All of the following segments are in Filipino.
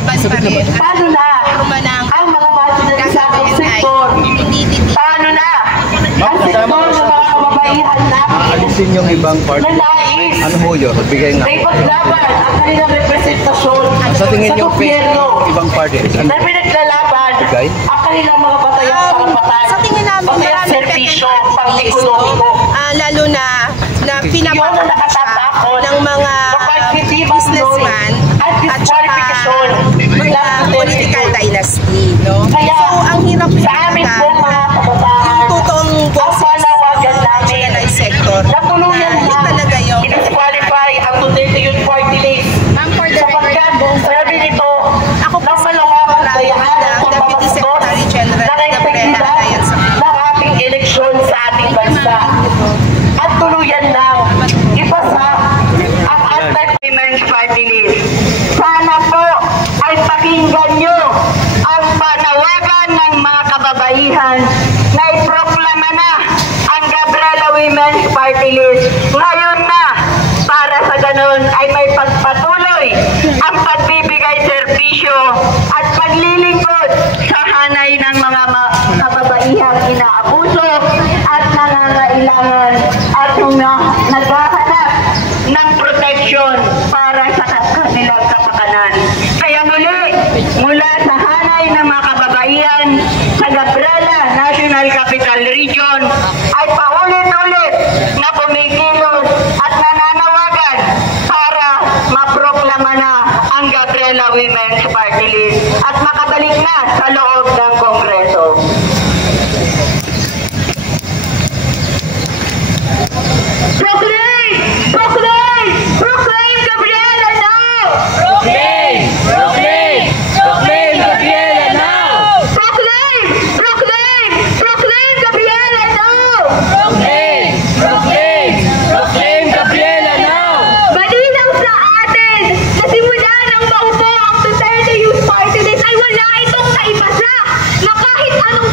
laban pa rin. Paano na? Ang mga marginalisado sektor. Paano na? Ang sektor ng mga kababaihan natin. Alisin yung ibang party. Na nais. Ano ho yun? Magbigay nga. Na ipaglaban ang kanilang representasyon Sa tingin yung gobyerno. ibang party. Na pinaglalaban ang kanilang mga batayang karapatan. Sa tingin namin, batayang servisyo, pang-ekonomiko. Lalo na pinapakita ng mga businessman at saka mga political dynasty. No? Kaya, so, ang hirap sa amin po mga kabataan, yung totoong boses ng marginalized sector na tuluyan na talaga yung disqualify ang Duterte Youth Party List. Sapagkat sabi nito, ako po sa Deputy Secretary General Gabriela Ryan sa ng ating eleksyon sa ating bansa. At tuluyan lang, ipasa ang Anti-Women's Party List. Sana po ay pakinggan nyo ang panawagan ng mga kababaihan na iproklama na ang Gabriela Women's Party List. Ngayon na, para sa ganun ay may pagpatuloy ang pagbibigay serbisyo at paglilingkod sa hanay ng mga kababaihang inaabuso at nangangailangan at naghahanap ng proteksyon para sa kanilang kapakanan. Kaya muli, mula sa hanay ng mga kababaihan sa Gabriela National Capital Region ay paulit-ulit na pumikilos at nananawagan para maproklama na ang Gabriela Women's Party List at makabalik na sa loob ng Kongreso. Proclaim! Proclaim! Proclaim Gabriela now! Proclaim! Proclaim! Proclaim Gabriela now! Proclaim! Proclaim! Proclaim Gabriela now! Proclaim! Proclaim! Proclaim Gabriela now! Malinaw sa atin na simula nang maupo ang Duterte Youth Party List ay wala itong naipasa na kahit anong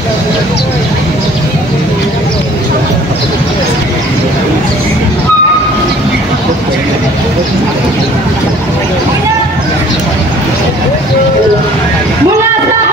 Mula sa